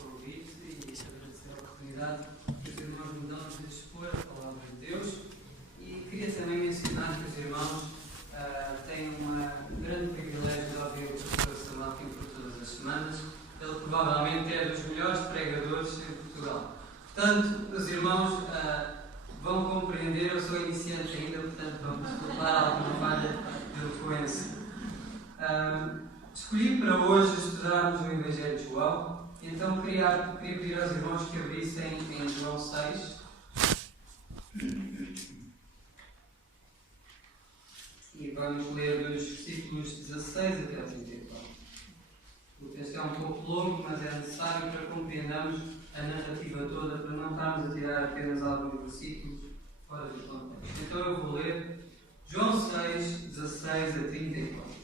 convite e agradecer a oportunidade que os irmãos me dão de expor a palavra de Deus. E queria também mencionar que os irmãos têm um grande privilégio de ouvir o pastor Samuel Kim por todas as semanas. Ele provavelmente é dos melhores pregadores em Portugal. Portanto, os irmãos vão compreender, eu sou iniciante ainda, portanto vão desculpar alguma falha de eloquência. Escolhi para hoje estudarmos o Evangelho de João, então queria pedir aos irmãos que abrissem em João 6. E vamos ler dos versículos 16 até 34. O texto é um pouco longo, mas é necessário para compreendermos a narrativa toda, para não estarmos a tirar apenas alguns versículos fora do contexto. Então eu vou ler João 6, 16 a 34.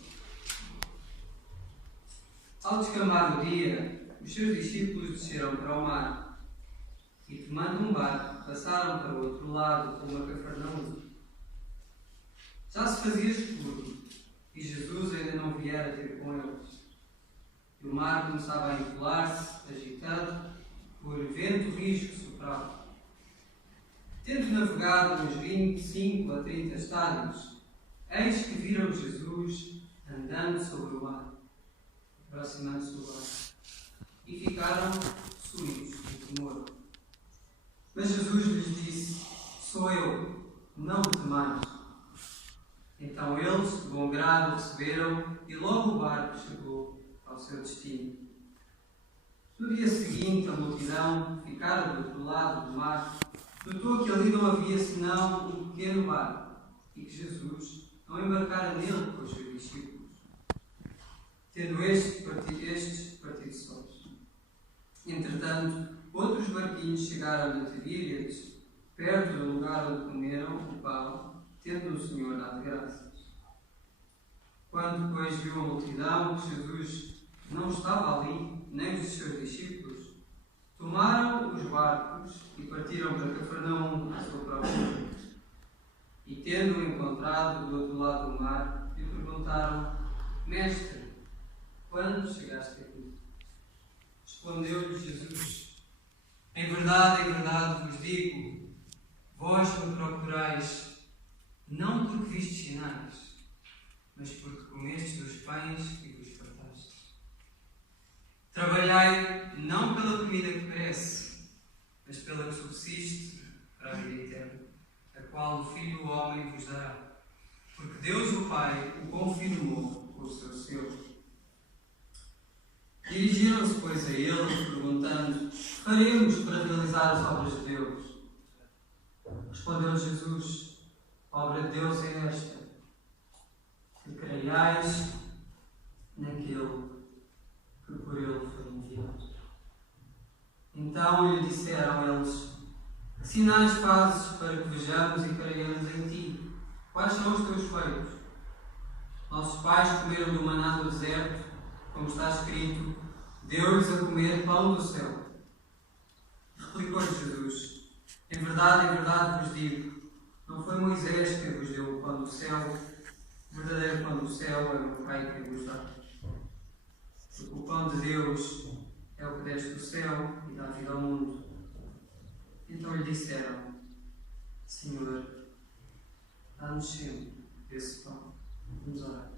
Ao descambar o dia, os seus discípulos desceram para o mar e, tomando um barco, passaram para o outro lado, como a Cafarnaum. Já se fazia escuro e Jesus ainda não viera ter com eles. E o mar começava a enrolar-se, agitado por vento rijo que soprava. Tendo navegado uns 25 a 30 estádios, eis que viram Jesus andando sobre o mar, aproximando-se do barco, e ficaram possuídos de temor. Mas Jesus lhes disse: Sou eu, não temais. Então eles, de bom grado, receberam, e logo o barco chegou ao seu destino. No dia seguinte, a multidão, ficada do outro lado do mar, notou que ali não havia senão um pequeno barco, e que Jesus não embarcara nele com os seus discípulos, tendo estes partido sós. Entretanto, outros barquinhos chegaram de Tiberíades, perto do lugar onde comeram o pão, tendo o Senhor dado graças. Quando, pois, viu a multidão que Jesus não estava ali, nem os seus discípulos, tomaram os barcos e partiram para Cafarnaum, à sua procura. E, tendo-o encontrado do outro lado do mar, lhe perguntaram: Mestre, quando chegaste aqui? Respondeu-lhe Jesus: em verdade vos digo, vós me procurais, não porque vistes sinais, mas porque comestes dos pães e vos fartastes. Trabalhai não pela comida que perece, mas pela que subsiste para a vida eterna, a qual o Filho do Homem vos dará. Porque Deus o Pai o confirmou com o seu selo. Dirigiram-se, pois, a ele, perguntando: que faremos para realizar as obras de Deus? Respondeu Jesus: a obra de Deus é esta, que creiais naquele que por ele foi enviado. Então lhe disseram eles: que sinais fazes para que vejamos e creiamos em ti? Quais são os teus feitos? Nossos pais comeram do maná do deserto, como está escrito: deu-lhes a comer pão do céu. Replicou-lhe Jesus: em verdade vos digo, não foi Moisés quem vos deu o pão do céu, o verdadeiro pão do céu é o meu Pai quem vos dá. Porque o pão de Deus é o que desce do céu e dá vida ao mundo. Então lhe disseram: Senhor, dá-nos sempre esse pão. Vamos orar.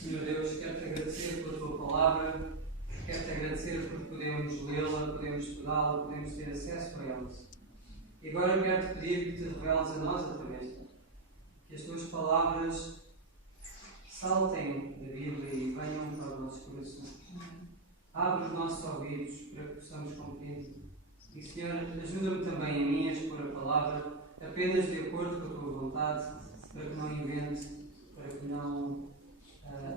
Senhor Deus, quero-te agradecer pela tua palavra, quero-te agradecer porque podemos lê-la, podemos estudá-la, podemos ter acesso a ela. E agora quero-te pedir que te reveles a nós através dela, que as tuas palavras saltem da Bíblia e venham para os nossos corações. Abre os nossos ouvidos para que possamos compreender. E, Senhor, ajuda-me também a mim a expor a palavra apenas de acordo com a tua vontade, para que não invente, para que não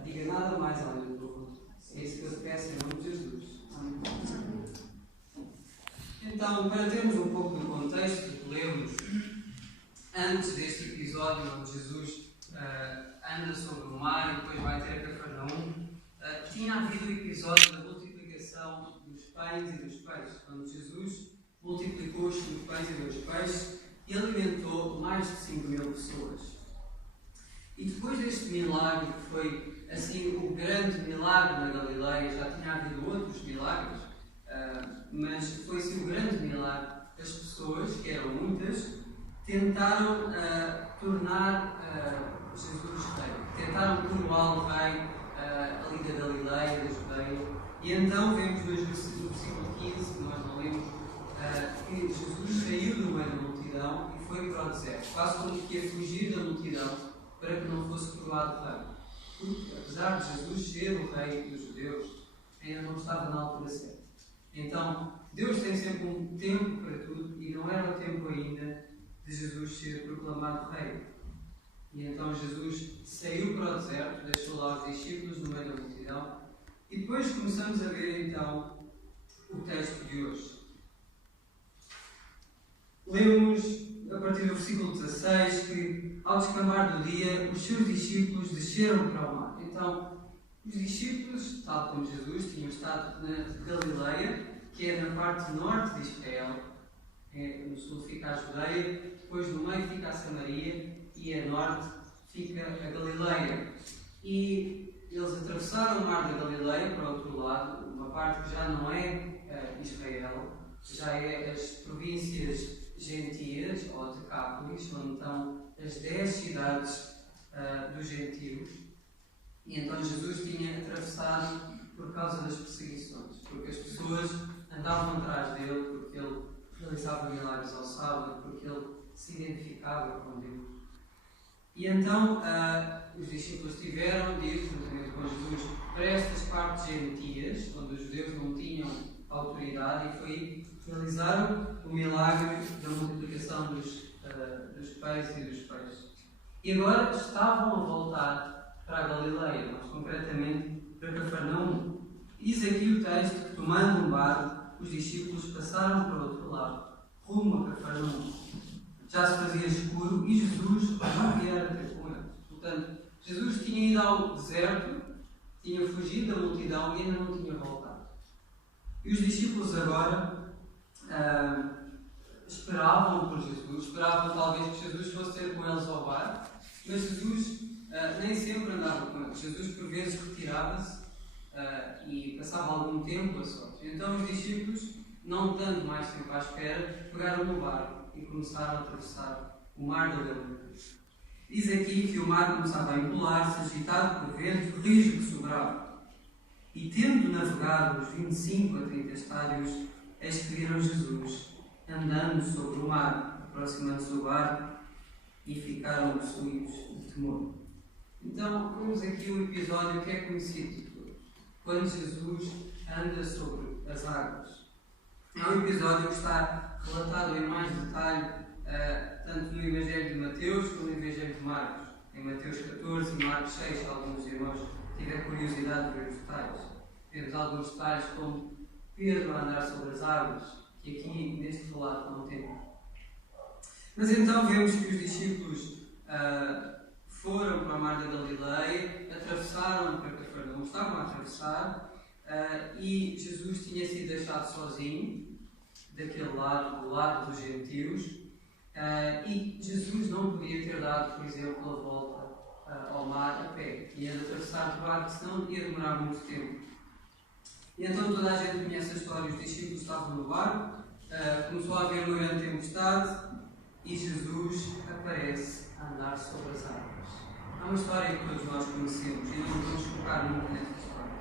diga nada mais além da tua vontade. É isso que eu te peço em nome de Jesus. Amém. Então, para termos um pouco do contexto do que lemos, antes deste episódio onde Jesus anda sobre o mar e depois vai ter a Cafarnaum, tinha havido o episódio da multiplicação dos pães e dos peixes, quando Jesus multiplicou os 5 pães e 2 peixes e alimentou mais de 5.000 pessoas. E depois deste milagre, que foi assim o grande milagre na Galileia, já tinha havido outros milagres, mas foi assim um grande milagre. As pessoas, que eram muitas, tentaram tornar Jesus rei. Tentaram coroá-lo rei ali da Galileia, da Judeia. E então vemos no versículo 15, que nós não lemos, que Jesus saiu do meio da multidão e foi para o deserto, quase como que ia fugir da multidão para que não fosse coroado rei. Porque, apesar de Jesus ser o rei dos judeus, ainda não estava na altura certa. Então, Deus tem sempre um tempo para tudo e não era o tempo ainda de Jesus ser proclamado rei. E então Jesus saiu para o deserto, deixou lá os discípulos no meio da multidão e depois começamos a ver então o texto de hoje. Lemos a partir do versículo 16 que, ao descambar do dia, os seus discípulos desceram para o mar. Então, os discípulos, tal como Jesus, tinham estado na Galileia, que é na parte norte de Israel. No sul fica a Judeia, depois no meio fica a Samaria e a norte fica a Galileia. E eles atravessaram o mar da Galileia para o outro lado, uma parte que já não é Israel, já é as províncias gentias, ou Decápolis, onde estão as 10 cidades dos gentios. E então Jesus tinha atravessado por causa das perseguições, porque as pessoas andavam atrás dele, porque ele realizava milagres ao sábado, porque ele se identificava com Deus. E então os discípulos tiveram de ir, juntamente com Jesus, para estas partes gentias, onde os judeus não tinham autoridade, e foi aí que realizaram o milagre da multiplicação dos pães e dos peixes. E agora estavam a voltar para a Galileia, mais concretamente para Cafarnaum. Diz aqui o texto que, tomando um barco, os discípulos passaram para o outro lado, rumo a Cafarnaum. Já se fazia escuro e Jesus não viera ter com eles. Portanto, Jesus tinha ido ao deserto, tinha fugido da multidão e ainda não tinha voltado. E os discípulos agora esperavam por Jesus, esperavam talvez que Jesus fosse ter com eles ao barco, mas Jesus nem sempre andava com eles. Jesus por vezes retirava-se e passava algum tempo a sós. Então os discípulos, não dando mais tempo à espera, pegaram no barco e começaram a atravessar o mar da Galileia. Diz aqui que o mar começava a embolar-se, agitado por vento rijo que sobrava. E tendo navegado os 25 a 30 estádios, eis que viram Jesus andando sobre o mar, aproximando-se do barco, e ficaram possuídos de temor. Então, vemos aqui um episódio que é conhecido de todos. Quando Jesus anda sobre as águas. É um episódio que está relatado em mais detalhe, tanto no Evangelho de Mateus como no Evangelho de Marcos. Em Mateus 14 e Marcos 6, se alguns irmãos tiverem curiosidade de ver os detalhes. Temos alguns detalhes como Pedro a andar sobre as águas, que aqui neste relato não temos. Mas então vemos que os discípulos foram para o mar da Galileia, atravessaram para Cafarnaum, estavam a atravessar, e Jesus tinha sido deixado sozinho, daquele lado, do lado dos gentios, e Jesus não podia ter dado, por exemplo, a volta ao mar a pé. Ia atravessar de barco, senão ia demorar muito tempo. E então toda a gente conhece a história, os discípulos estavam no barco, começou a haver uma grande tempestade, e Jesus aparece a andar sobre as águas. É uma história que todos nós conhecemos e não vamos focar muito nesta história.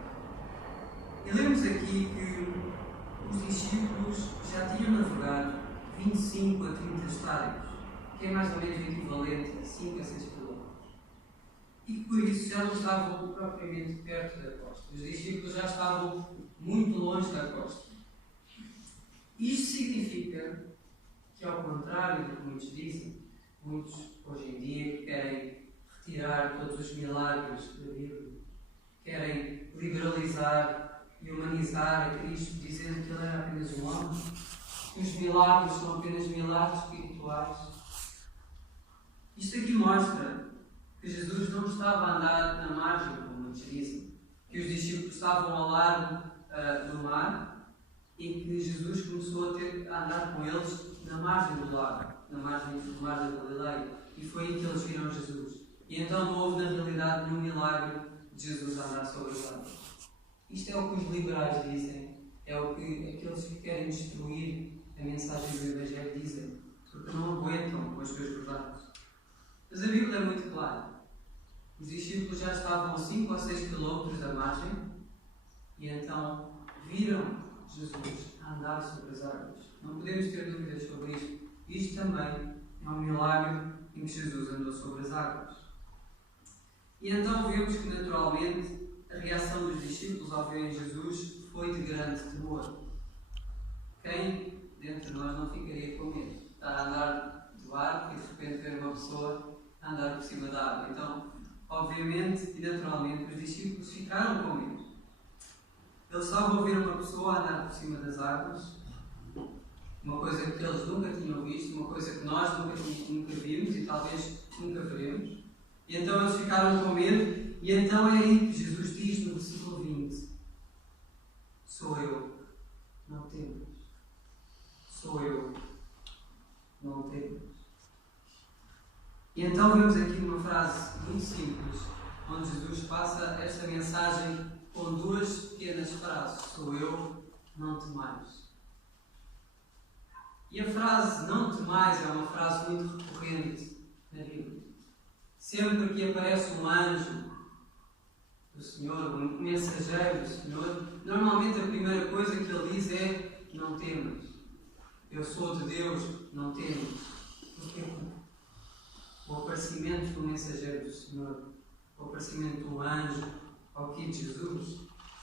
E lemos aqui que os discípulos já tinham navegado 25 a 30 estádios, que é mais ou menos o equivalente a 5 a 6 km. E que por isso já não estavam propriamente perto da costa. Os discípulos já estavam muito longe da costa. Isto significa que, ao contrário do que muitos dizem, muitos hoje em dia que querem retirar todos os milagres da Bíblia, querem liberalizar e humanizar a Cristo, dizendo que Ele era apenas um homem, que os milagres são apenas milagres espirituais. Isto aqui mostra que Jesus não estava a andar na margem, como muitos dizem, que os discípulos estavam ao lado do mar, e que Jesus começou a andar com eles na margem do lago, na margem do mar da Galileia. E foi aí que eles viram Jesus. E então não houve, na realidade, nenhum milagre de Jesus a andar sobre as águas. Isto é o que os liberais dizem, é o que aqueles que querem a mensagem do Evangelho dizem, porque não aguentam com as suas verdades. Mas a Bíblia é muito clara. Os discípulos já estavam a 5 ou 6 quilómetros da margem e então viram Jesus a andar sobre as águas. Não podemos ter dúvidas sobre isto. Isto também é um milagre em que Jesus andou sobre as águas. E então vemos que, naturalmente, a reação dos discípulos ao verem Jesus foi de grande temor. Quem dentre nós não ficaria com medo? Estar a andar de barco e de repente ver uma pessoa a andar por cima da água. Então, obviamente e naturalmente, os discípulos ficaram com medo. Eles estavam a ver uma pessoa a andar por cima das águas, uma coisa que eles nunca tinham visto, uma coisa que nós nunca vimos e talvez nunca veremos. E então eles ficaram com medo, e então é aí que Jesus diz no versículo 20: sou eu, não temas. Sou eu, não temas. E então vemos aqui uma frase muito simples, onde Jesus passa esta mensagem com duas pequenas frases: sou eu, não temais. E a frase não temais é uma frase muito recorrente na Bíblia. Sempre que aparece um anjo do Senhor, um mensageiro do Senhor, normalmente a primeira coisa que ele diz é: não temas. Eu sou de Deus, não temas. Porquê? O aparecimento do mensageiro do Senhor, o aparecimento do anjo ao que Jesus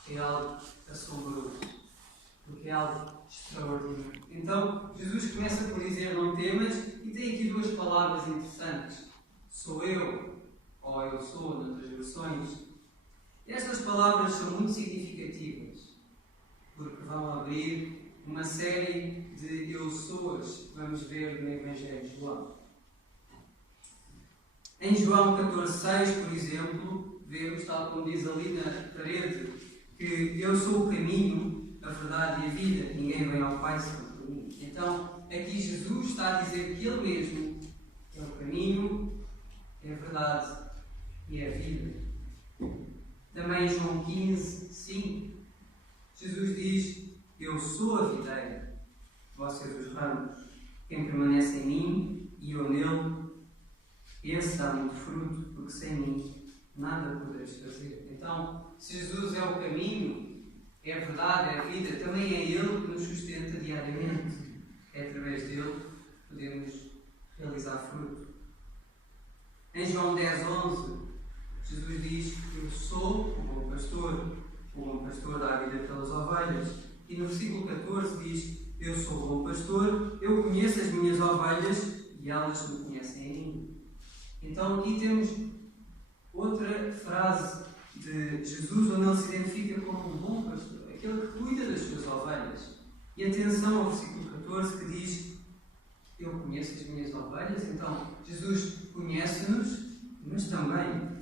é algo assombroso, porque é algo extraordinário. Então, Jesus começa por dizer: não temas, e tem aqui duas palavras interessantes: sou eu, ou eu sou, noutras versões. Estas palavras são muito significativas, porque vão abrir uma série de eu sois que vamos ver no Evangelho de João. Em João 14,6, por exemplo, vemos, tal como diz ali na parede, que eu sou o caminho, a verdade e a vida. Ninguém vem ao Pai senão por mim. Então, aqui Jesus está a dizer que Ele mesmo é o caminho, é a verdade e é a vida. Também em João 15:5, Jesus diz: eu sou a videira, vocês os ramos. Quem permanece em mim e eu nele, esse dá muito fruto, porque sem mim nada poderes fazer. Então, se Jesus é o caminho, é a verdade, é a vida, também é Ele que nos sustenta diariamente. É através dele que podemos realizar fruto. Em João 10:11, Jesus diz que eu sou o bom pastor dá a vida pelas ovelhas. E no versículo 14 diz: eu sou o bom pastor, eu conheço as minhas ovelhas e elas me conhecem a mim. Então aqui temos outra frase de Jesus onde ele se identifica como um bom pastor, aquele que cuida das suas ovelhas. E atenção ao versículo 14 que diz: eu conheço as minhas ovelhas. Então Jesus conhece-nos, mas também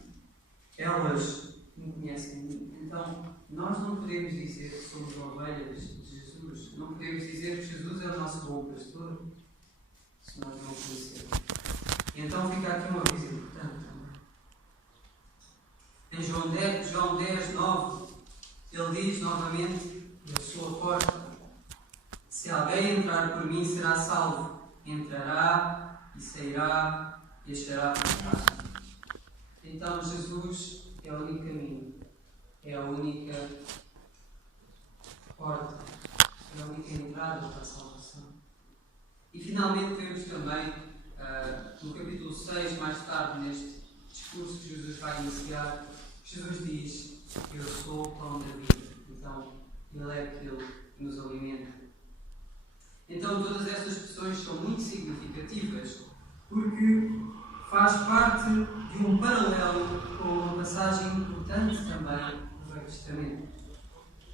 elas me conhecem a mim. Então nós não podemos dizer que somos ovelhas de Jesus, não podemos dizer que Jesus é o nosso bom pastor se nós não o conhecermos. E então fica aqui uma coisa importante também. Em João 10:9, ele diz novamente: eu sou a porta. Se alguém entrar por mim, será salvo. Entrará e sairá e achará passagem. Então Jesus é o único caminho, é a única porta, é a única entrada para a salvação. E finalmente vemos também, no capítulo 6, mais tarde, neste discurso que Jesus vai iniciar, Jesus diz: eu sou o pão da vida. Então, Ele é aquele que nos alimenta. Então, todas estas expressões são muito significativas, porque faz parte de um paralelo com uma passagem importante também do Velho Testamento,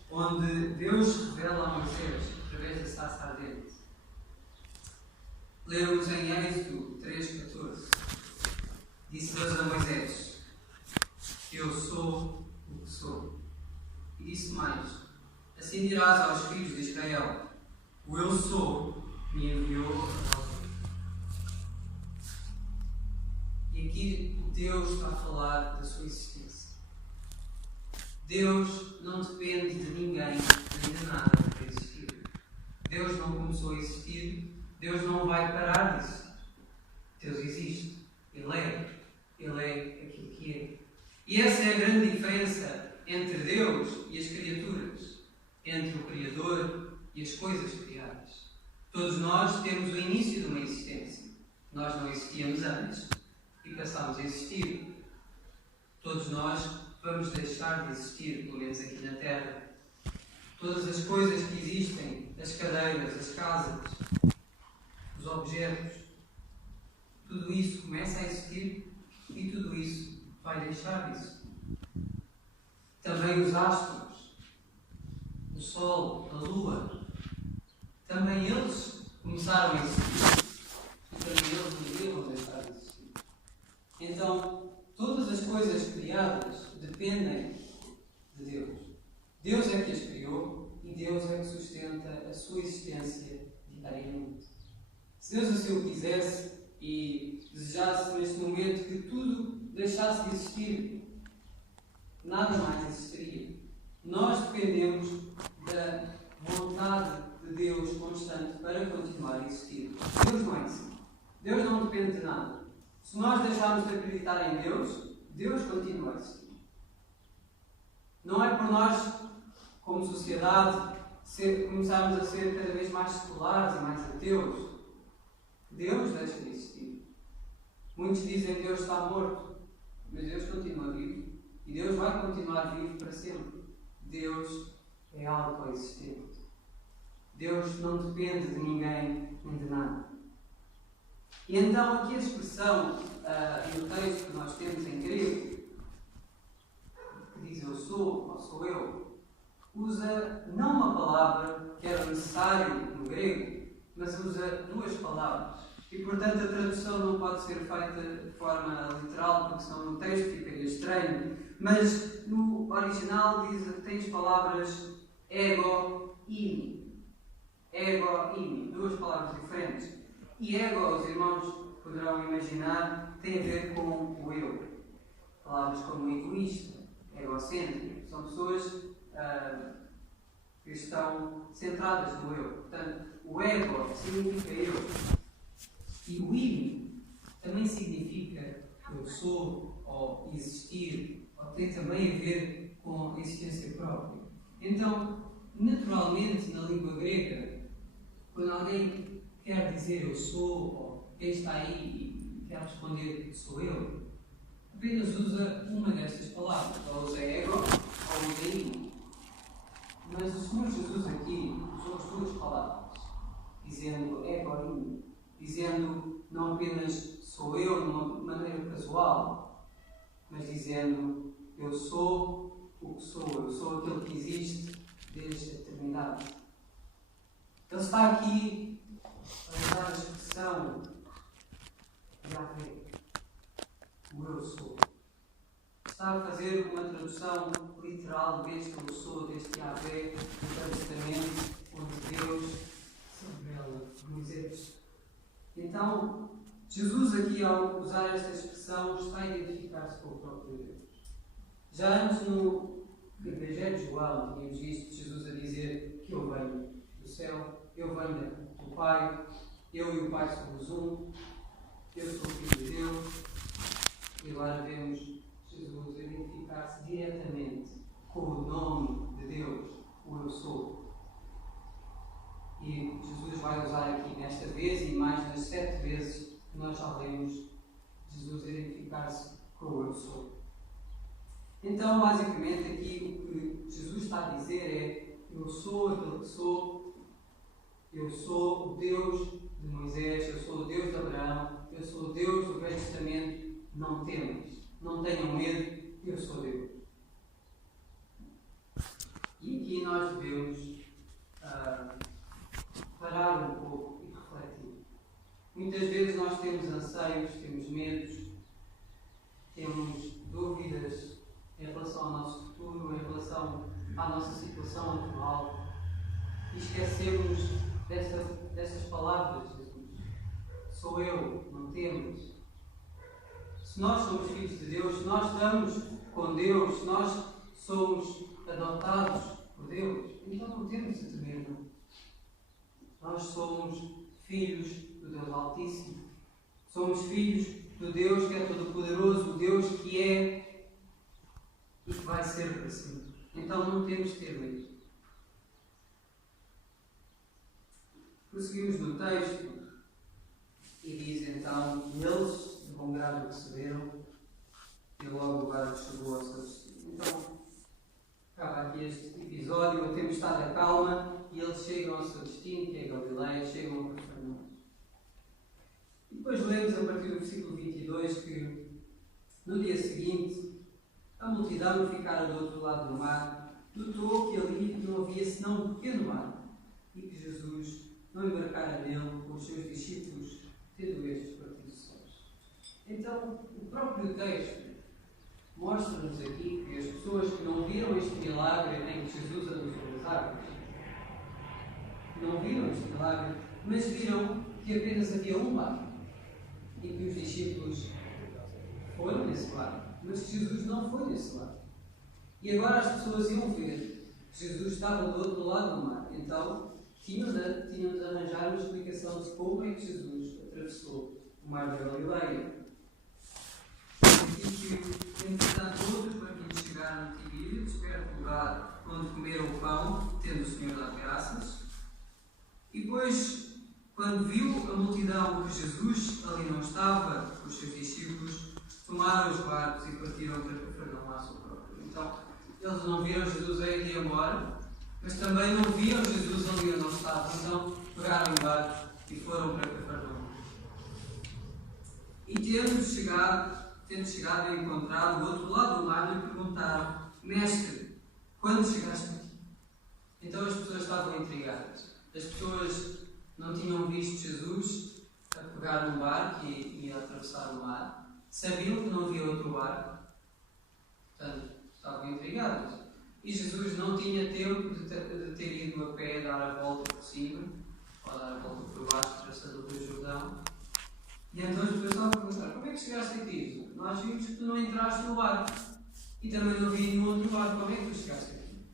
onde Deus revela a Moisés através da sarça ardente. Lemos em Êxodo 3:14. Disse Deus a Moisés: eu sou o que sou. E disse mais: assim dirás aos filhos de Israel: o eu sou me enviou a vós. E aqui Deus está a falar da sua existência. Deus não depende de ninguém nem de nada para existir. Deus não começou a existir, Deus não vai parar de existir. Deus existe. Ele é aquilo que é. E essa é a grande diferença entre Deus e as criaturas, entre o Criador e as coisas criadas. Todos nós temos o início de uma existência. Nós não existíamos antes e passámos a existir. Todos nós vamos deixar de existir, pelo menos aqui na Terra. Todas as coisas que existem, as cadeiras, as casas, os objetos, tudo isso começa a existir e tudo isso vai deixar de existir. Também os astros, o Sol, a Lua, também eles começaram a existir e também eles não vão deixar de existir. Então, todas as coisas criadas dependem de Deus. Deus é que as criou e Deus é que sustenta a sua existência diariamente. Se Deus assim o quisesse e desejasse neste momento que tudo deixasse de existir, nada mais existiria. Nós dependemos da vontade de Deus constante para continuar a existir. Deus não é assim. Deus não depende de nada. Se nós deixarmos de acreditar em Deus, Deus continua a existir. Não é por nós, como sociedade, começarmos a ser cada vez mais seculares e mais ateus que Deus deixa de existir. Muitos dizem que Deus está morto, mas Deus continua vivo e Deus vai continuar vivo para sempre. Deus é autoexistente. Deus não depende de ninguém nem de nada. E então aqui a expressão no texto que nós temos em grego, que diz eu sou ou sou eu, usa não uma palavra que era necessário no grego, mas usa duas palavras. E portanto a tradução não pode ser feita de forma literal, porque senão no texto ficaria estranho. Mas no original tem as palavras ego e imi, duas palavras diferentes. E ego, os irmãos poderão imaginar, tem a ver com o eu. Palavras como egoísta, egocêntrico, são pessoas que estão centradas no eu. Portanto, o ego significa eu. E o imi também significa eu sou, ou existir, ou tem também a ver com a existência própria. Então, naturalmente, na língua grega, quando alguém quer dizer eu sou, ou quem está aí e quer responder sou eu, apenas usa uma destas palavras, ou usa ego, ou usa imi. Mas o Senhor Jesus aqui usou as duas palavras, dizendo ego e imi, dizendo não apenas sou eu de uma maneira casual, mas dizendo eu sou o que sou, eu sou aquele que existe desde a eternidade. Ele está aqui a usar a expressão Yahvé, o eu sou. Está a fazer uma tradução literal deste eu sou, deste Yahvé, do Velho Testamento, onde Deus se revela a Moisés. Então, Jesus aqui, ao usar esta expressão, está a identificar-se com o próprio Deus. Já antes no Evangelho de João, tínhamos visto Jesus a dizer que eu venho do céu, eu venho do Pai, eu e o Pai somos um, eu sou o Filho de Deus. E agora vemos Jesus identificar-se diretamente com o nome de Deus, o eu sou. E Jesus vai usar aqui nesta vez e mais das 7 vezes que nós já lemos Jesus identificar-se com o eu sou. Então, basicamente, aqui o que Jesus está a dizer é eu sou aquele que sou, eu sou o Deus de Moisés, eu sou o Deus de Abraão, eu sou o Deus do Velho Testamento, não temas, não tenham medo, eu sou Deus. E aqui nós devemos parar um pouco e refletir. Muitas vezes nós temos anseios, temos medos, temos dúvidas em relação ao nosso futuro, em relação à nossa situação atual e esquecemos destas palavras de Jesus. Sou eu, não temas. Se nós somos filhos de Deus, se nós estamos com Deus, se nós somos adotados por Deus, então não temos de temer, não. somos filhos do Deus Altíssimo. Somos filhos do Deus que é todo-poderoso, o Deus que é e que vai ser para sempre. Então não temos de ter medo. Prosseguimos no texto e diz então: eles, de bom grado, receberam e logo o barco chegou ao seu destino. Então, acaba aqui este episódio, a tempestade acalma e eles chegam ao seu destino, que é Galileia, chegam a Cafarnaum. E depois lemos a partir do versículo 22 que no dia seguinte a multidão que ficara do outro lado do mar notou que ali não havia senão um pequeno barco e que Jesus não embarcara nele com os seus discípulos, tendo estes partido sós. Então, o próprio texto mostra-nos aqui que as pessoas que não viram este milagre em que Jesus andou sobre as águas, não viram este milagre, mas viram que apenas havia um barco e que os discípulos foram nesse barco, mas que Jesus não foi nesse barco. E agora as pessoas iam ver que Jesus estava do outro lado do mar. Então, tinham de arranjar uma explicação de como é que Jesus atravessou o mar da Galileia. E que, entretanto, outros barquinhos chegaram a Tiberíades, perto do lugar onde comeram o pão, tendo o Senhor dado graças. E depois, quando viu a multidão que Jesus ali não estava, com os seus discípulos, tomaram os barcos e partiram para Cafarnaum à sua própria. Então, eles não viram Jesus a ir embora, mas também não viam Jesus ali onde não estava. Então, pegaram em barcos e foram para Cafarnaum. E tendo chegado a encontrar do outro lado do mar, lhe perguntaram: Mestre, quando chegaste aqui? Então as pessoas estavam intrigadas. As pessoas não tinham visto Jesus a pegar num barco e a atravessar o mar. Sabiam que não havia outro barco. Portanto, estavam intrigadas. E Jesus não tinha tempo de ter ido a pé, dar a volta por cima, ou dar a volta por baixo, atravessando o Rio Jordão. E então as pessoas estavam a perguntar: como é que chegaste aqui? Nós vimos que tu não entraste no barco. E também não havia nenhum outro barco. Como é que tu chegaste aqui?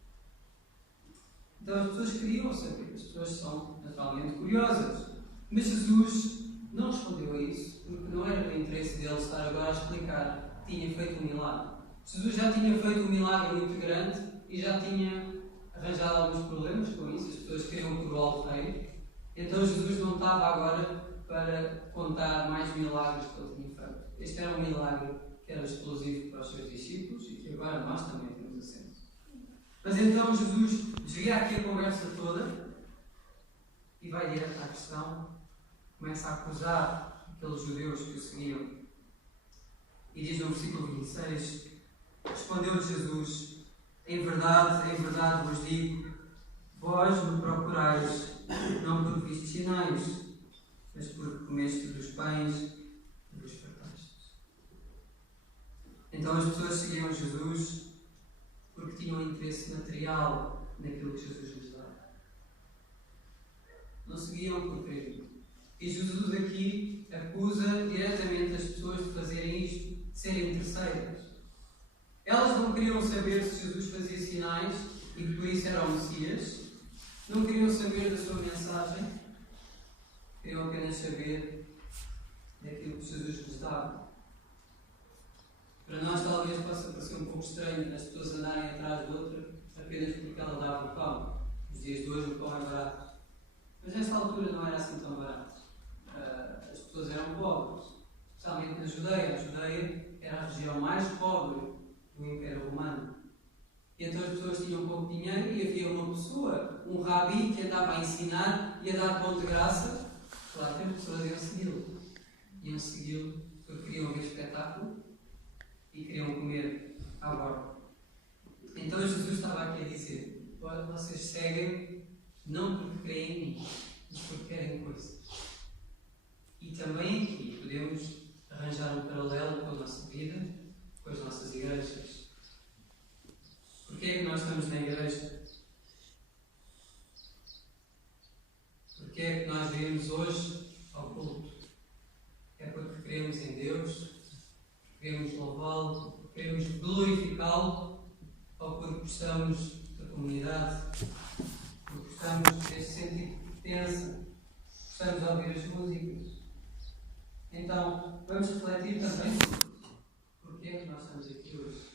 Então as pessoas queriam saber. As pessoas são naturalmente curiosas. Mas Jesus não respondeu a isso, porque não era do interesse dele estar agora a explicar que tinha feito um milagre. Jesus já tinha feito um milagre muito grande e já tinha arranjado alguns problemas com isso. As pessoas queriam coroá-lo rei. Então Jesus não estava agora para contar mais milagres que ele tinha feito. Este era um milagre que era explosivo para os seus discípulos e que agora nós também temos acesso. Mas então Jesus desvia aqui a conversa toda e vai direto à questão, começa a acusar aqueles judeus que o seguiam. E diz no versículo 26, respondeu-lhe Jesus: em verdade vos digo, vós me procurais, não por vistos sinais, mas porque comeste dos pães e vos fartastes. Então as pessoas seguiam Jesus porque tinham interesse material naquilo que Jesus lhes dava. Não seguiam por crer. E Jesus aqui acusa diretamente as pessoas de fazerem isto, de serem interesseiras. Elas não queriam saber se Jesus fazia sinais e que por isso era o Messias. Não queriam saber da sua mensagem. Queriam apenas saber daquilo que Jesus lhes dava. Para nós talvez possa parecer um pouco estranho as pessoas andarem atrás de outra apenas porque ela dava o pão. Nos dias de hoje o pão é barato. Mas nesta altura não era assim tão barato. As pessoas eram pobres, especialmente na Judeia. A Judeia era a região mais pobre do Império Romano. E então as pessoas tinham pouco dinheiro e havia uma pessoa, um rabi, que andava a ensinar e a dar pão de graça. Claro que as pessoas iam segui-lo. Iam segui-lo porque queriam ver espetáculo e queriam comer à borda. Então Jesus estava aqui a dizer: vocês seguem não porque creem em mim, mas porque querem coisas. E também aqui podemos arranjar um paralelo com a nossa vida, com as nossas igrejas. Porquê é que nós estamos na igreja? Porquê é que nós viemos hoje ao culto? É porque cremos em Deus, queremos louvá-lo, queremos glorificá-lo, ou porque gostamos da comunidade, porque gostamos deste sentido de pertença, Estamos a ouvir as músicas. Então, vamos refletir também sobre porque é que nós estamos aqui hoje.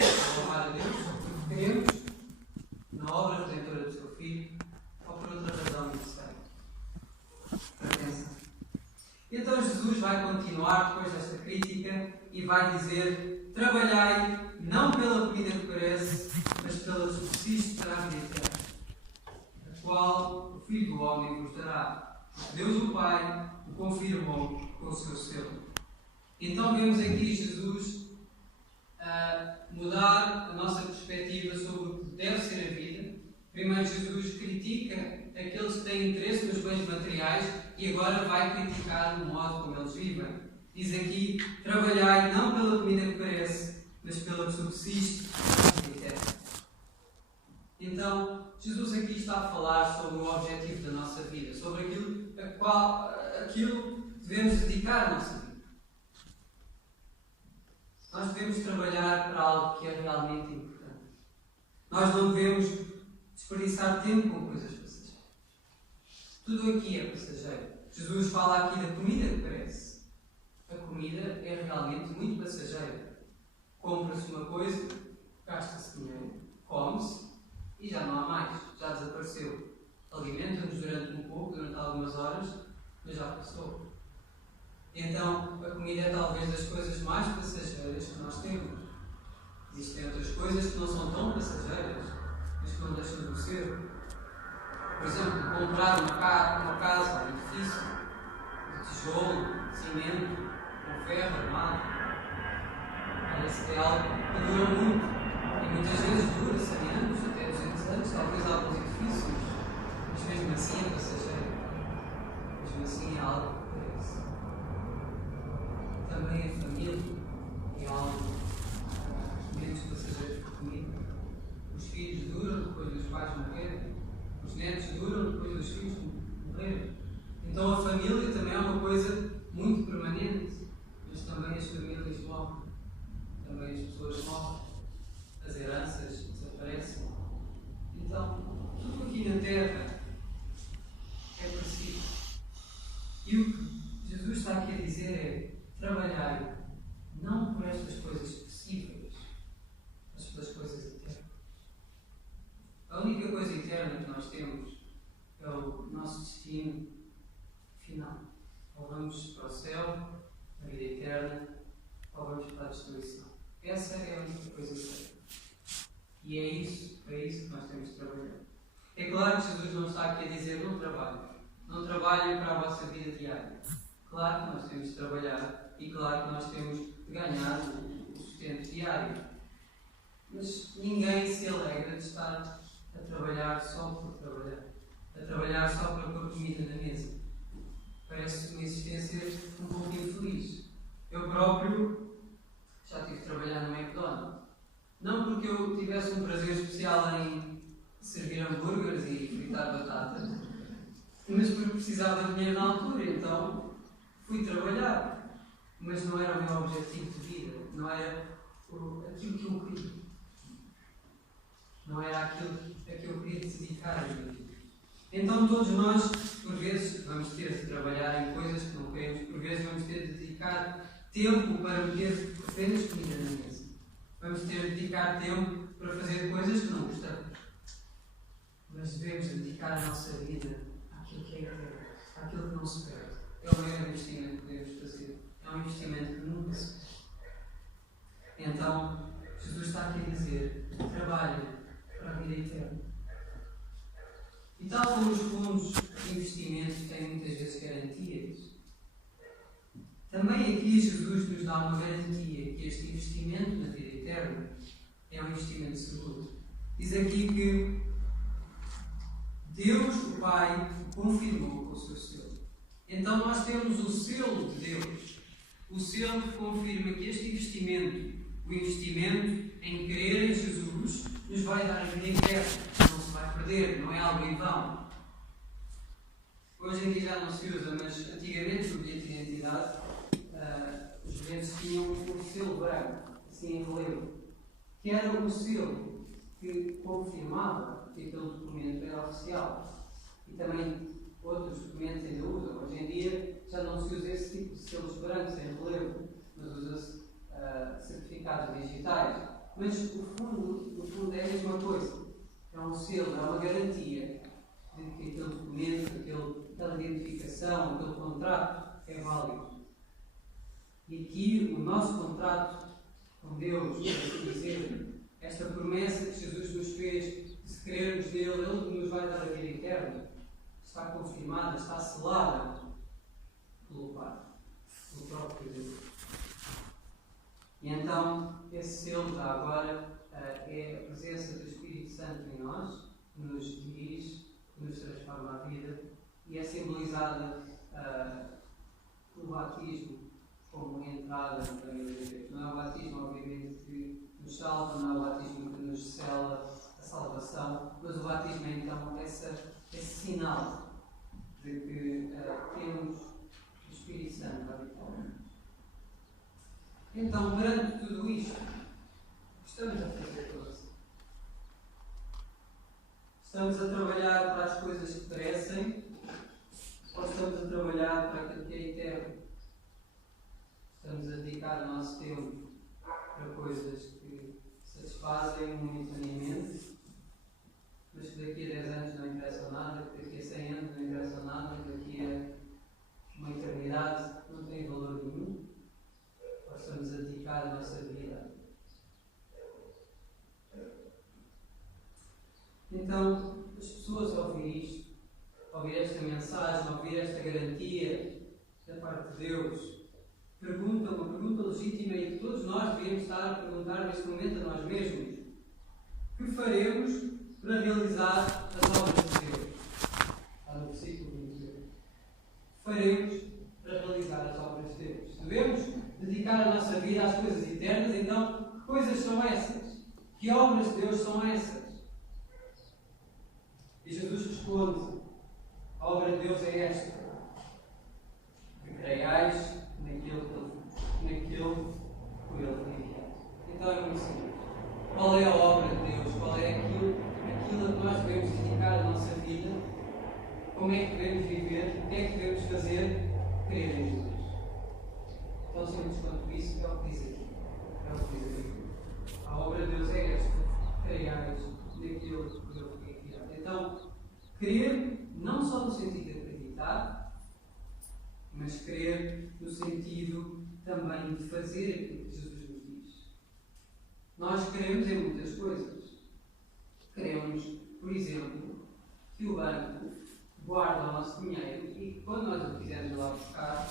A louvar a Deus porque queremos, na obra redentora do seu Filho, ou por outra razão necessária. Para pensar. Então Jesus vai continuar depois desta crítica e vai dizer: trabalhai não pela comida que perece, mas pela que subsiste para a vida eterna, a qual o Filho do Homem vos dará. Deus o Pai o confirmou com o seu selo. Então vemos aqui Jesus mudar a nossa perspectiva sobre o que deve ser a vida. Primeiro Jesus critica aqueles que têm interesse nos bens materiais e agora vai criticar o modo como eles vivem. Diz aqui: trabalhai não pela comida que perece, mas pela que subsiste para a vida eterna. Então, Jesus aqui está a falar sobre o objetivo da nossa vida, sobre aquilo que devemos dedicar à nossa vida. Nós devemos trabalhar para algo que é realmente importante. Nós não devemos desperdiçar tempo com coisas passageiras. Tudo aqui é passageiro. Jesus fala aqui da comida que perece. A comida é realmente muito passageira. Compra-se uma coisa, gasta-se dinheiro, come-se e já não há mais, já desapareceu. Alimenta-nos durante um pouco, durante algumas horas, mas já passou. Então, a comida é talvez das coisas mais passageiras que nós temos. Existem outras coisas que não são tão passageiras, mas que não deixam de ser. Por exemplo, comprar uma casa, um edifício, de tijolo, de cimento, com ferro armado. Parece que é algo que dura muito. E muitas vezes dura 100 anos, até 200 anos, talvez alguns edifícios. Mas mesmo assim é passageiro. Mesmo assim é algo que perece. Também a família é algo menos passageiro que a comida. Os filhos duram depois dos pais morrerem. Os netos duram depois dos filhos morrerem. Então a família também é uma coisa muito permanente. Mas também as famílias morrem. Também as pessoas morrem. As heranças desaparecem. Então, tudo aqui na Terra é parecido. E o que Jesus está aqui a dizer é: trabalhai não por estas coisas possíveis, mas pelas coisas eternas. A única coisa eterna que nós temos é o nosso destino final. Ou vamos para o céu, a vida eterna, ou vamos para a destruição. Essa é a única coisa eterna. E é isso que nós temos de trabalhar. É claro que Jesus não está aqui a dizer: não trabalhem. Não trabalhem para a vossa vida diária. Claro que nós temos de trabalhar e claro que nós temos de ganhar o sustento diário. Mas ninguém se alegra de estar a trabalhar só por trabalhar. A trabalhar só para pôr comida na mesa. Parece uma existência um pouco infeliz. Eu próprio já tive de trabalhar no McDonald's. Não porque eu tivesse um prazer especial em servir hambúrgueres e fritar batatas, mas porque precisava de dinheiro na altura, então fui trabalhar. Mas não era o meu objetivo de vida, não era aquilo que eu queria. Não era aquilo a que eu queria dedicar a minha vida. Então todos nós, por vezes, vamos ter de trabalhar em coisas que não queremos, por vezes vamos ter de dedicar tempo para meter apenas comida na mesa. Vamos ter de dedicar tempo para fazer coisas que não gostamos. Mas devemos dedicar a nossa vida àquilo que é eterno, àquilo que não se perde. É o maior investimento que podemos fazer. É um investimento que nunca se perde. Então, Jesus está aqui a dizer: trabalhem para a vida eterna. E tal como os fundos de investimento têm muitas vezes garantias, também aqui Jesus nos dá uma garantia que este investimento na vida eterna é um investimento seguro. Diz aqui que Deus, o Pai, confirmou com o seu selo. Então nós temos o selo de Deus. O selo que confirma que este investimento, o investimento em crer em Jesus, nos vai dar a vida eterna. Não se vai perder, não é algo em vão. Hoje em dia já não se usa, mas antigamente no bilhete de identidade, os bilhetes tinham um selo branco, assim em relevo, que era um selo que confirmava que aquele documento era oficial. E também outros documentos ainda usam, se usa esse tipo de selos brancos em relevo, mas usa-se certificados digitais. Mas no fundo é a mesma coisa. É um selo, é uma garantia de que aquele documento, aquela identificação, aquele contrato é válido. E aqui o nosso contrato com Deus, por assim dizer, esta promessa que Jesus nos fez, de se crermos nele, Ele nos vai dar a vida eterna, está confirmada, está selada pelo Pai, pelo próprio Deus. E então, esse selo já agora é a presença do Espírito Santo em nós, que nos dirige, que nos transforma a vida, e é simbolizada pelo batismo como entrada na família de Deus. Não é o batismo, obviamente, que nos salva, não é o batismo que nos sela a salvação, mas o batismo é então esse sinal de que temos o Espírito Santo a habitar. Então, perante tudo isto, o que estamos a fazer todos? Estamos a trabalhar para as coisas que perecem ou estamos a trabalhar para aquilo que é eterno? Estamos a dedicar o nosso tempo para coisas que satisfazem momentaneamente, mas que daqui a 10 anos não interessam nada, que daqui a 100 anos não interessam nada, que daqui a uma eternidade não tem valor nenhum? Ou estamos a dedicar a nossa vida? Então, as pessoas ao ouvir isto, ao ouvir esta mensagem, ao ouvir esta garantia da parte de Deus, perguntam uma pergunta legítima e que todos nós devíamos estar a perguntar neste momento a nós mesmos: que faremos para realizar as obras de Deus? Está no versículo 28. Faremos para realizar as obras de Deus. Devemos dedicar a nossa vida às coisas eternas, então, que coisas são essas? Que obras de Deus são essas? E Jesus responde: a obra de Deus é esta, que creiais naquele por Ele foi enviado. Então é muito simples. Qual é a obra de Deus? Qual é aquilo a que nós devemos dedicar a nossa vida? Como é que devemos viver? O que é que devemos fazer? Crer em Jesus. Tão simples quanto isso é o que diz aqui. É o que diz aqui. A obra de Deus é esta, creiais naquele por Ele foi enviado. Então, crer não só no sentido de acreditar, mas crer no sentido também de fazer aquilo que Jesus nos diz. Nós queremos em muitas coisas. Queremos, por exemplo, que o banco guarde o nosso dinheiro e que quando nós o quisermos lá buscar,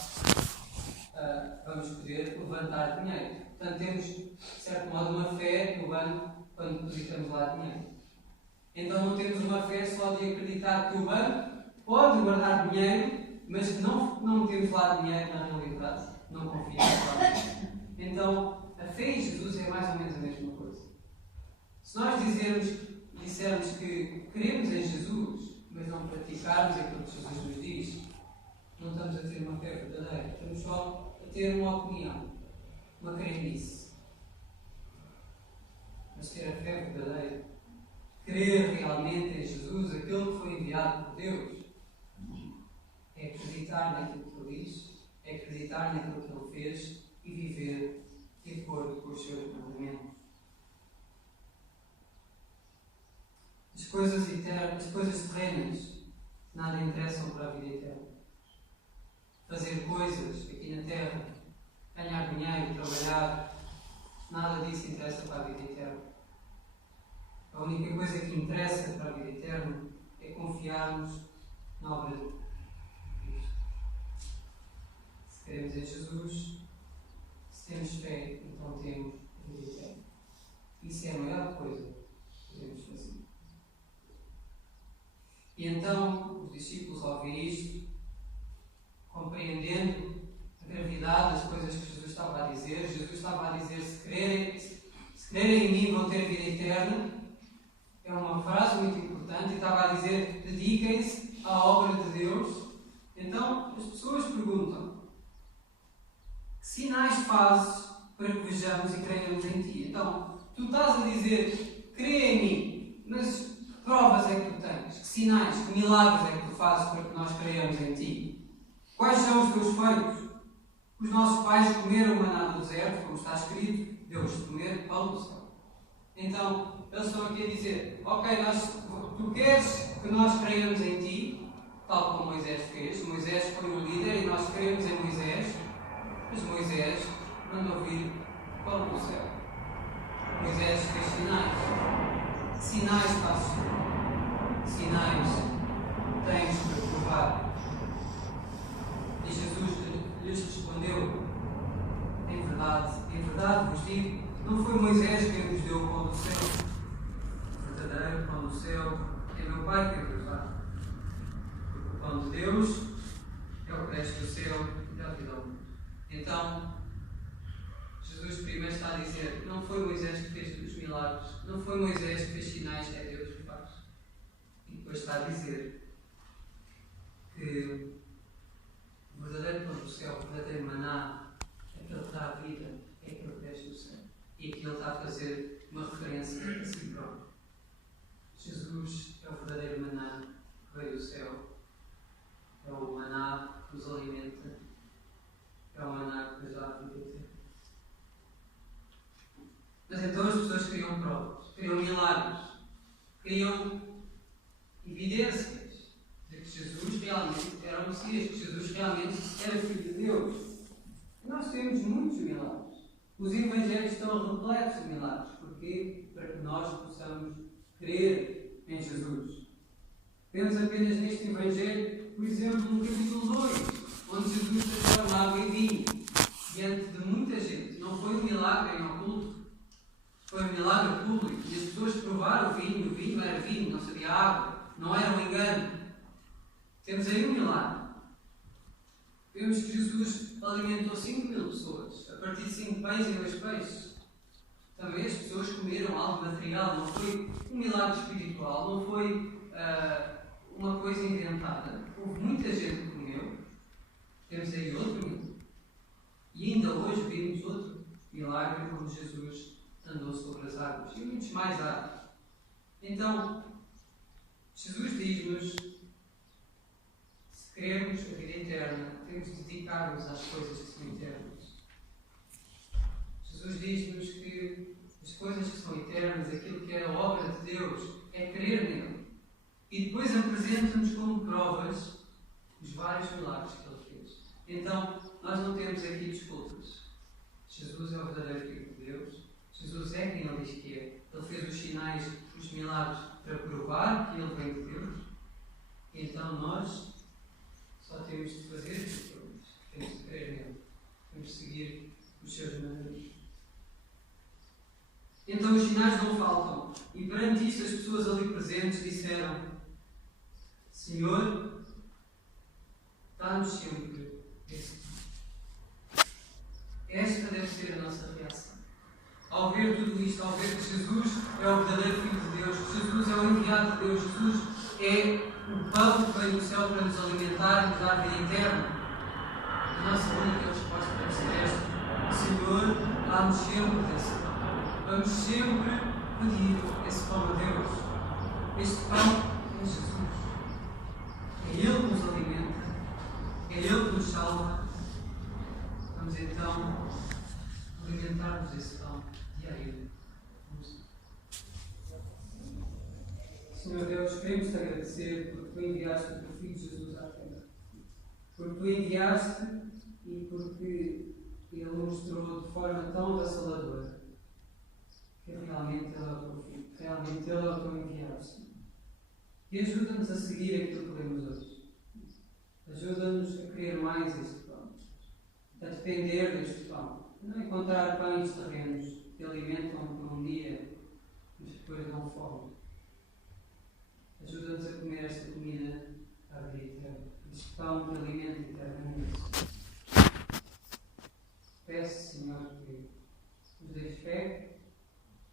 vamos poder levantar dinheiro. Portanto, temos, de certo modo, uma fé no banco quando depositamos lá dinheiro. Então não temos uma fé só de acreditar que o banco pode guardar dinheiro, mas que não temos lá dinheiro na realidade. Não confiamos lá. Então, a fé em Jesus é mais ou menos a mesma coisa. Se nós dissermos que queremos em Jesus, mas não praticarmos aquilo que Jesus nos diz, não estamos a ter uma fé verdadeira. Estamos só a ter uma opinião, uma crendice. Mas ter a fé verdadeira, crer realmente em Jesus, aquele que foi enviado por Deus, é acreditar naquilo que Ele diz, é acreditar naquilo que Ele fez e viver de acordo com os seus mandamentos. As coisas eternas, as coisas terrenas, nada interessam para a vida eterna. Fazer coisas aqui na terra, ganhar dinheiro, trabalhar, nada disso interessa para a vida eterna. A única coisa que interessa para a vida eterna é confiarmos na obra de Cristo. Se cremos em Jesus, se temos fé, então temos a vida eterna. Isso é a maior coisa que podemos fazer. E então, os discípulos, ao ouvir isto, compreendendo a gravidade das coisas que Jesus estava a dizer, se crerem em mim vão ter vida eterna, é uma frase muito importante, e estava a dizer, dediquem-se à obra de Deus. Então, as pessoas perguntam, que sinais fazes para que vejamos e creiamos em ti? Então, tu estás a dizer, crê em mim, mas que provas é que tu tens? Que sinais, que milagres é que tu fazes para que nós creiamos em ti? Quais são os teus feitos? Os nossos pais comeram o maná do deserto, como está escrito, deu-lhes de comer pão do céu. Então, eles estão aqui a dizer, ok, tu queres que nós creiamos em ti, tal como Moisés fez. Moisés foi o líder e nós cremos em Moisés, mas Moisés mandou vir pão do céu. Moisés fez sinais. Sinais faço. Sinais tens para provar. E Jesus lhes respondeu, em verdade vos digo, não foi Moisés quem vos deu o pão do céu. O verdadeiro pão do céu é meu Pai que vos dá. Porque o pão de Deus é o que desce do céu e dá vida ao mundo. Então, Jesus primeiro está a dizer, não foi Moisés que fez os milagres, não foi Moisés que fez sinais, é Deus que faz. E depois está a dizer que o verdadeiro pão do céu, o verdadeiro maná, aquele que dá a vida, é aquele que desce do céu. E aqui ele está a fazer uma referência a si próprio. Jesus é o verdadeiro maná que veio do céu. É o maná que nos alimenta. É o maná que nos dá a vida eterna. Mas então as pessoas queriam provas, queriam milagres, queriam evidências de que Jesus realmente era o Messias, que Jesus realmente era Filho de Deus. E nós temos muitos milagres. Os evangelhos estão repletos de milagres. Porquê? Para que nós possamos crer em Jesus. Vemos apenas neste evangelho, por exemplo, no capítulo 2, onde Jesus transforma água em vinho, diante de muita gente. Não foi um milagre em oculto, foi um milagre público. E as pessoas provaram o vinho era vinho, não sabia água, não era um engano. Temos aí um milagre. Vemos que Jesus alimentou 5.000 pessoas, a partir de 5 pães e 2 peixes. Também as pessoas comeram algo material, não foi um milagre espiritual, não foi uma coisa inventada. Houve muita gente que comeu. Temos aí outro milagre. E ainda hoje vimos outro milagre, como Jesus andou sobre as águas. E muitos mais há. Então, Jesus diz-nos, se queremos a vida eterna, temos de dedicar-nos às coisas que são eternas. Jesus diz-nos que as coisas que são eternas, aquilo que é a obra de Deus, é crer nele. E depois apresenta-nos como provas os vários milagres que ele fez. Então, nós não temos aqui desculpas. Jesus é o verdadeiro Filho de Deus. Jesus é quem ele diz que é. Ele fez os sinais, os milagres, para provar que ele vem de Deus. E então nós só temos de fazer as coisas. Temos de crer nele. Temos de seguir os seus mandamentos. Então os sinais não faltam. E perante isto as pessoas ali presentes disseram, Senhor, dá-nos sempre esse pão. Esta deve ser a nossa reação. Ao ver tudo isto, ao ver que Jesus é o verdadeiro Filho de Deus, que Jesus é o enviado de Deus, Jesus é o pão que vem do céu para nos alimentar e nos dar vida eterna, a nossa única resposta deve ser esta. Senhor, dá-nos sempre esse pão. Vamos sempre pedir esse pão a Deus. Este pão é Jesus. É Ele que nos alimenta. É Ele que nos salva. Vamos então alimentar-nos desse pão diariamente. Senhor Deus, queremos te agradecer porque tu enviaste o teu Filho Jesus à terra. Porque tu enviaste e porque ele mostrou de forma tão avassaladora que realmente ele é o teu Filho, realmente ele é o teu enviado, Senhor. E ajuda-nos a seguir aquilo que lemos hoje. Ajuda-nos a querer mais este pão, a depender deste pão, a não encontrar pães terrenos que alimentam por um dia, mas depois dão fome. Ajuda-nos a comer esta comida à vida eterna, este pão que alimenta eternamente. Peço, Senhor, que nos deis fé,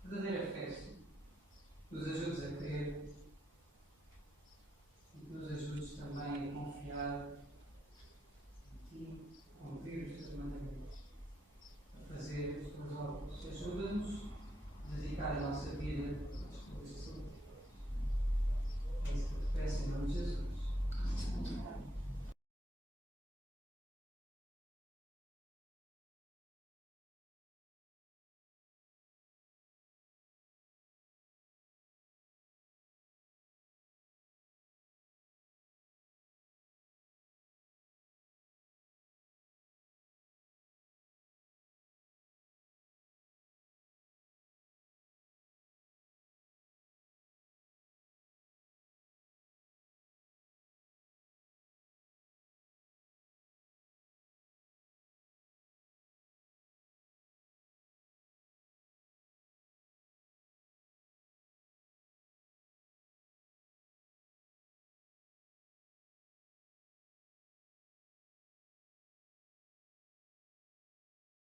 verdadeira fé, Senhor. Nos ajudes a crer